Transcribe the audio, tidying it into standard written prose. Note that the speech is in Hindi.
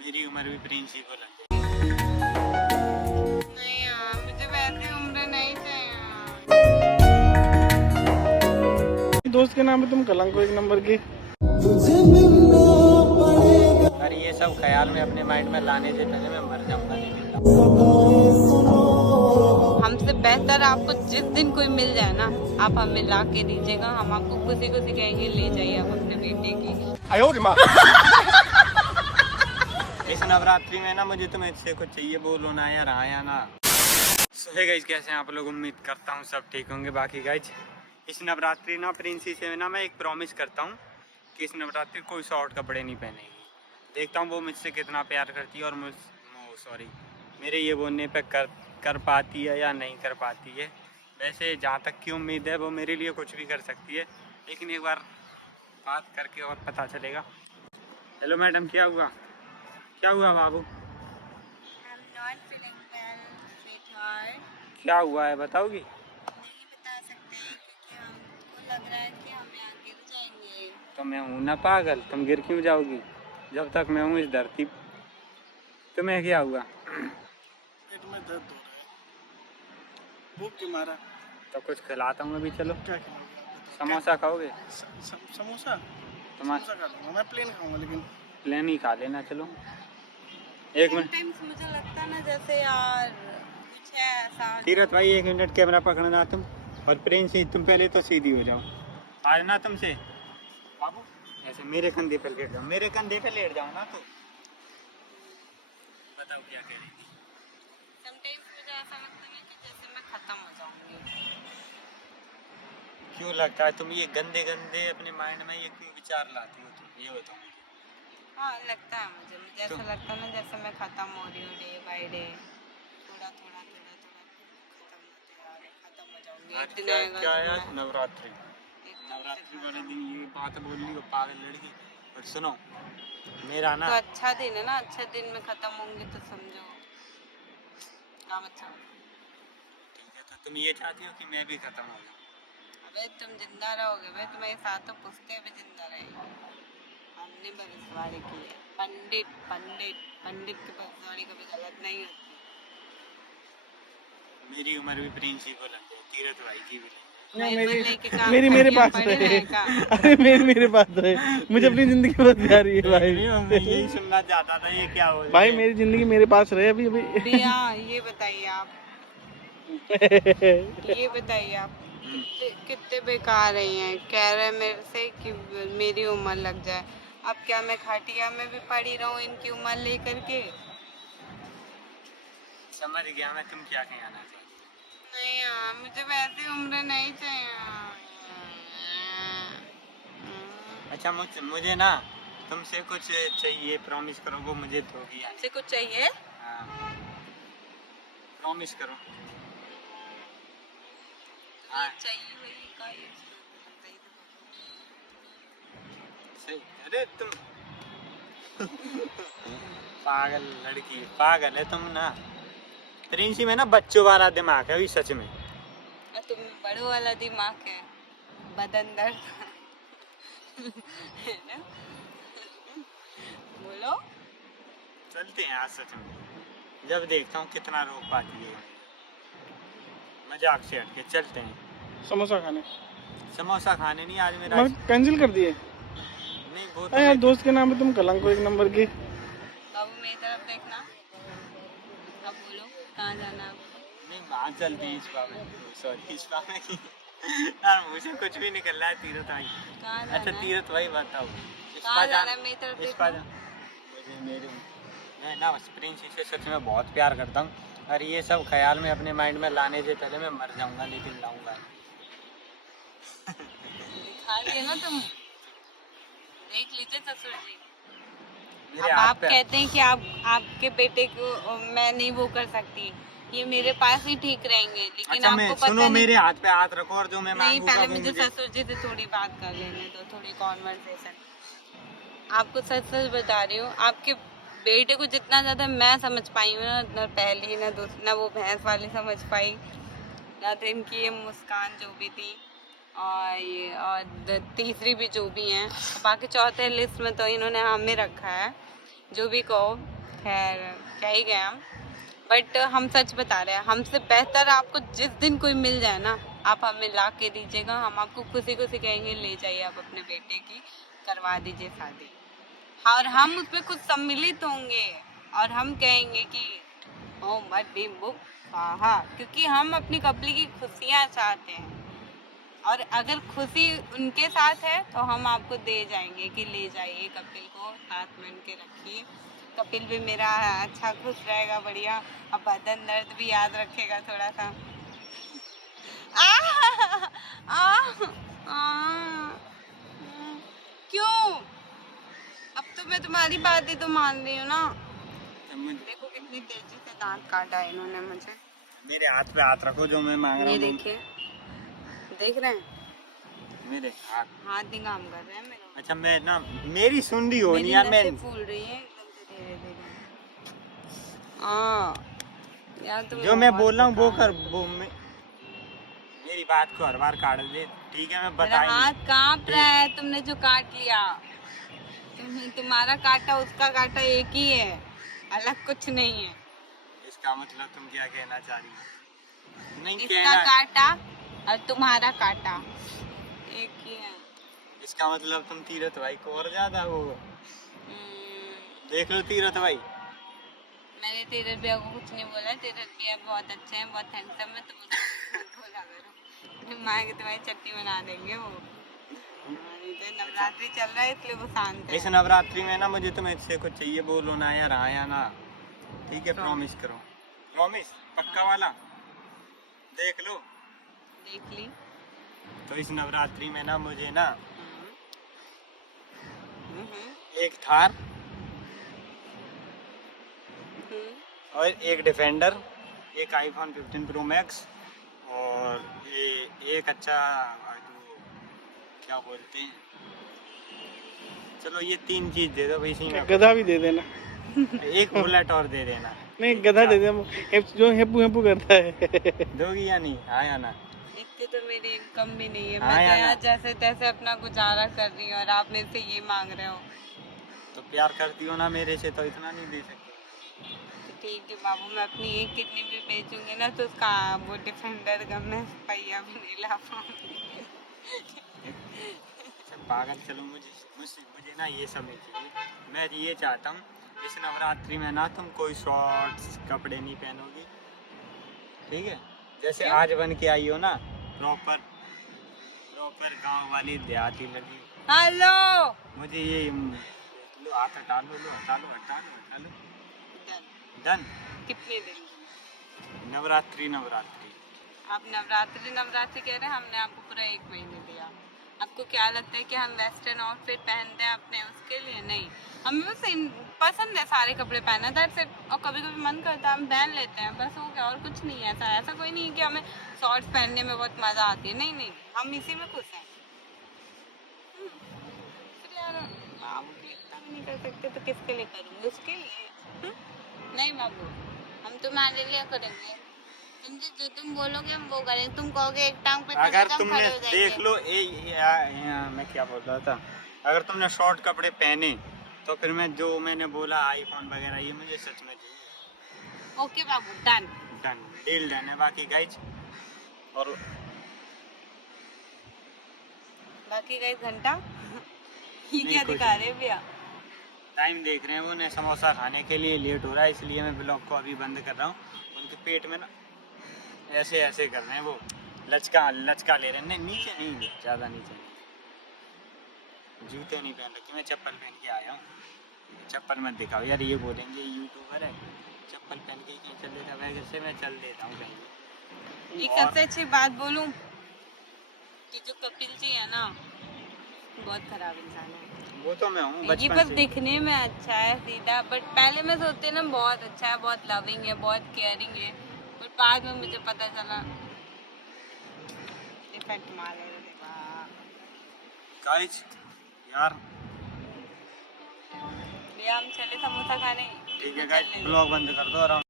मेरी उम्र भी प्रिंसिपल है। नहीं यार, मुझे वैसी उम्र नहीं चाहिए यार। दोस्त के नाम पे तुम कलंक हो एक नंबर की। और ये सब ख्याल में अपने माइंड में लाने से पहले मैं मर जाऊंगा, नहीं मिलता। हमसे बेहतर आपको जिस दिन कोई मिल जाए ना, आप हमें ला के दीजिएगा। हम आपको खुशी खुशी कहेंगे ले जाइए आप अपने बेटे की। इस नवरात्रि में ना मुझे तुम्हें इससे कुछ चाहिए, बोलो ना यार, हाँ या ना। सो हे गाइस, कैसे हैं आप लोग? उम्मीद करता हूँ सब ठीक होंगे। बाकी गाइस, इस नवरात्रि ना प्रिंसी से ना मैं एक प्रॉमिस करता हूँ कि इस नवरात्रि कोई शॉर्ट कपड़े नहीं पहनेगी। देखता हूँ वो मुझसे कितना प्यार करती है और मेरे ये बोलने पे कर पाती है या नहीं कर पाती है। वैसे जहाँ तक की उम्मीद है वो मेरे लिए कुछ भी कर सकती है, लेकिन एक बार बात करके और पता चलेगा। हेलो मैडम, क्या हुआ? क्या हुआ बाबू? I'm not feeling well, sweetheart. क्या हुआ है बताओगी? नहीं बता सकते क्योंकि हमको लग रहा है कि हम यहाँ गिर जाएंगे। तो मैं हूँ ना पागल, तुम गिर क्यों जाओगी? जब तक मैं हूँ इस धरती। तुम्हें क्या हुआ? पेट में दर्द हो रहा है, भूख के मारा। तो कुछ खिलाता हूँ अभी, चलो। क्या खिलाओगे आप? समोसा खाओगे? समोसा? तुम्हारा समोसा खा लूँगा मैं, प्लेन खाऊंगा लेकिन। प्लेन ही खा लेना, चलो। एक मिनट Sometimes मुझे लगता है ना जैसे यार कुछ है ऐसा। तीरथ भाई, 1 मिनट कैमरा पकड़ना तुम। और प्रिंसी, तुम पहले तो सीधी हो जाओ। आज ना तुमसे बाबू ऐसे मेरे कंधे पर लेट जाओ, मेरे कंधे पे लेट जाओ ना। तो बताओ क्या कह रही थी? Sometimes मुझे ऐसा लगता है ना कि जैसे मैं खत्म हो जाऊंगी। क्यों लगता है? तुम ये गंदे गंदे अपने माइंड में ये क्यों विचार लाती हो? तुम ये बताओ मुझे। हाँ लगता है मुझे ऐसा लगता है ना जैसे मैं खत्म हो रही हूँ डे बाय डे, थोड़ा थोड़ा थोड़ा थोड़ा खत्म हो जाऊंगी। आज एक दिन क्या आएगा क्या तो है? मैं- नवरात्रि। एक दिन नवरात्रि से वाले खत्म। दिन ये बात बोल रही हो पागल लड़की। और सुनो, मेरा ना तो अच्छा दिन है ना, अच्छे दिन में खत्म होंगी तो समझो काम अच्छा हो। ठीक है, तो तुम ये चाहती हो कि मैं भी खत्म हो जाऊँ? अबे तुम जिंदा रहोगे भाई, तुम्हारे साथ तो पुश्ते भी जिंदा रहेंगे। हमने भविष्यवाणी की है, पंडित पंडित पंडित की भविष्यवाणी कभी गलत नहीं होती। मेरी उम्र भी प्रिंसिपल है, तीरथ भाई की भी। बोलने के काम मेरी मेरे खटिया पास पड़े रहे। हैं का। अरे मेरे पास रहे, मुझे अपनी जिंदगी बहुत प्यारी है भाई। मैं यही सुनना चाहता था, ये क्या बोल भाई मेरी जिंदगी मेरे पास रहे अभी अभी। भैया ये बताइए आप कितने बेकार रही हैं। कह रहे हैं मेरे से कि मेरी उम्र लग जाए। अब क्या मैं खाटिया में भी पड़ी रहूं इनकी उम्र लेकर के? समझ गया मैं तुम क्या कहना चाहती नहीं यार, मुझे वैसी उम्र नहीं चाहिए। हो। अच्छा, मुझे ना तुमसे कुछ चाहिए, प्रॉमिस करो वो मुझे दोगी यार। हमसे कुछ चाहिए? हाँ, प्रॉमिस करो। हाँ, चाहिए वही का ही सही। अरे तुम पागल लड़की, पागल है तुम ना। प्रिंसी में ना बच्चों वाला दिमाग है अभी, सच में। और तुम बड़ों वाला दिमाग है, बदन दर्द है ना? बोलो। चलते हैं आज सच में, जब देखता हूँ कितना रोक पाती है। मजाक से हटके चलते हैं समोसा खाने समोसा खाने। नहीं, आज मेरा मैं कैंसिल कर दिए। नहीं वो तो अरे यार मैं- दोस्त के नाम पे तुम कलंक हो एक नंबर की। बाबू मेरी तरफ देखना। अब बोलो कहाँ जाना है आपको? नहीं, वहाँ चलते हैं इस बार में। सॉरी, इस बार में की यार मुझे कुछ भी निकल रहा है। तीरथ भाई, कहाँ अच्छा जाना है? तीरथ भाई बताओ, इस कहाँ बार जाना है? मेरी तरफ इस देखो। बार मैं ना प्रिंसी से सच में बहुत प्यार करता हूँ। और ये सब ख्याल में अपने माइंड में लाने से पहले मैं मर जाऊंगा, लेकिन लाऊंगा। दिखा लिए ना तुम, देख लीजिए ससुर जी। मेरे अब हाथ आप पे कहते हैं कि आपके बेटे को मैं नहीं वो कर सकती, ये मेरे पास ही ठीक रहेंगे, लेकिन अच्छा, मैं आपको पता सुनो, नहीं। मेरे हाथ पे हाथ रखो और जो मैं नहीं, मांगूंगा पहले वो मुझे मुझे। ससुर जी से थोड़ी बात कर लेने दो, थोड़ी कॉन्वर्सेशन। आपको सच सच बता रही हूँ, आपके बेटे को जितना ज्यादा मैं समझ पाई हूँ ना, ना पहली ना दूसरी ना वो भैंस वाली समझ पाई, ना तो इनकी ये मुस्कान जो भी थी, और तीसरी भी जो भी हैं, बाकी चौथे लिस्ट में तो इन्होंने हमें रखा है। जो भी कहो, खैर क्या ही गए हम, बट हम सच बता रहे हैं, हमसे बेहतर आपको जिस दिन कोई मिल जाए ना, आप हमें ला के दीजिएगा, हम आपको खुशी खुशी कहेंगे ले जाइए आप अपने बेटे की, करवा दीजिए शादी। और हम उसमें खुद सम्मिलित होंगे और हम कहेंगे कि ओ मत भी बुक आहा, क्योंकि हम अपनी कपली की खुशियाँ चाहते हैं, और अगर खुशी उनके साथ है तो हम आपको दे जाएंगे कि ले जाइए कपिल को, साथ में उनके रखिए, कपिल भी मेरा अच्छा खुश रहेगा बढ़िया, अब बदन दर्द भी याद रखेगा थोड़ा सा। आ, आ, आ, क्यों? अब तो मैं तुम्हारी बातें तो मान रही हूँ ना। देखो कितनी तेजी से दांत काटा है इन्होंने मुझे। मेरे हाथ पे हाथ रखो जो मैं मांग रहा ये हूँ। देखिए, देख रहे हैं मेरे हाथ हाथ नहीं काम कर रहे हैं मेरे। अच्छा मैं ना मेरी सुन रही हो नहीं मेरी यार, मैं नसें फूल रही हैं एकदम से धीरे धीरे। यार तुम जो मैं बहुत बोल रहा हूँ वो बेकार कर, हो। वो मेरी बात को हर बार काट दे, ठीक है मैं मेरा बता हाथ कांप रहा है, तुमने जो काट लिया। तुम्हारा काटा उसका काटा एक ही है, अलग कुछ नहीं है। इसका मतलब तुम क्या कहना चाह रही हो? नहीं इसका कहना, काटा और तुम्हारा काटा एक ही है। इसका मतलब तुम तीरथ भाई को और ज्यादा वो हम्म, देख लो तीरथ भाई। मैंने तीरथ भैया को कुछ नहीं बोला, तीरथ भैया बहुत अच्छे हैं, बहुत हैंडसम है, तुम उनको बोला करो, माँ की तुम्हारी चट्टी बना देंगे वो। नहीं तो नवरात्रि चल रहा है इसलिए वो शांत इस है। नवरात्रि में ना मुझे तुम्हें से कुछ चाहिए, बोलो ना यार, हाँ या ना, ठीक है प्रॉमिस करो, प्रॉमिस पक्का वाला, देख लो। देख ली। तो इस नवरात्रि में ना मुझे ना हम्म, एक थार हम्म, और एक डिफेंडर, एक आईफोन 15 प्रो मैक्स, और एक अच्छा वो क्या बोलते हैं, चलो ये 3 चीज दे दो भाई, इसी में गधा भी दे देना। एक बुलेट और दे देना। नहीं गधा दे देना, जो हेपू हेपू करता है। दोगी या नहीं, हाँ या ना? इतनी तो मेरी इनकम भी नहीं है, हाँ मैं तो या ना? यार जैसे तैसे अपना गुजारा कर रही हूँ और आप मेरे से ये मांग रहे हो। तो प्यार करती हो ना मेरे से, तो इतना नहीं दे सकते? तो ठीक है बाबू, मैं अपनी एक किडनी भी बेचूंगी ना तो उसका वो डिफेंडर का मैं पहिया भी नहीं ला पाऊंगी। अच्छा, पागल, चलो मुझे ना ये सब नहीं चाहिए, मैं ये चाहता हूँ इस नवरात्रि में ना तुम कोई शॉर्ट्स कपड़े नहीं पहनोगी, ठीक है? जैसे क्यों? आज बन के आई हो ना, प्रॉपर प्रॉपर गांव वाली देहाती लगी, हेलो, मुझे ये लो हाथ हटा लो, लो हटा लो, हटा लो, हटा लो, डन। डन। कितने दिन? नवरात्रि नवरात्रि आप नवरात्रि नवरात्रि कह रहे हैं, हमने आपको पूरा 1 महीने दिया। आपको क्या लगता है कि हम वेस्टर्न आउटफिट पहनते हैं अपने उसके लिए? नहीं, हमें बस पसंद है सारे कपड़े पहनना, दैट्स इट। और कभी कभी मन करता है हम पहन लेते हैं, बस हो गया, और कुछ नहीं है। ऐसा कोई नहीं है कि हमें शॉर्ट्स पहनने में बहुत मज़ा आती है, नहीं नहीं, हम इसी में खुश हैं। फिर यार बाबू के इतना भी नहीं कर सकते तो किसके लिए करूँगी, उसके लिए। नहीं बाबू, हम तुम्हारे लिए करेंगे, जो तुम बोलोगे हम वो करेंगे, तुम कहोगे एक टांग पे अगर खड़े तुमने हो जाएंगे। देख लो मैं क्या बोल रहा था, अगर तुमने शॉर्ट कपड़े पहने तो फिर मैं जो मैंने बोला आईफोन वगैरह ये मुझे सच में चाहिए। ओके बाबू, डन डन, डील डन है। बाकी गाइज और बाकी का 1 घंटा ये नहीं, क्या कुछ दिखा रहे हैं भैया? टाइम देख रहे हैं, वो उन्हें समोसा खाने के लिए लेट हो रहा है, इसलिए मैं ब्लॉग को अभी बंद कर रहा हूँ। उनके पेट में ना ऐसे ऐसे कर रहे हैं, वो लचका लचका ले रहे हैं। नहीं नीचे नहीं, ज़्यादा नीचे नहीं। जूते नहीं पहन रखे, मैं चप्पल पहन के आया हूँ। चप्पल मत दिखाओ यार, ये बोलेंगे यूट्यूबर है, चप्पल पहन के कहीं चल देता, वैसे से मैं चल देता हूँ कहीं। एक सबसे अच्छी बात बोलूं कि जो कपिल जी है ना, बहुत खराब इंसान है। वो तो मैं हूँ ये बचपन बस से। दिखने में अच्छा है सीधा, बट पहले मैं सोचती ना बहुत अच्छा है, बहुत लविंग है, बहुत केयरिंग है, बट बाद में मुझे पता चला इफेक्ट मार रहे थे। गाइस यार भैया हम चले समोसा खाने। ठीक है गाइस, ब्लॉग बंद कर दो और हम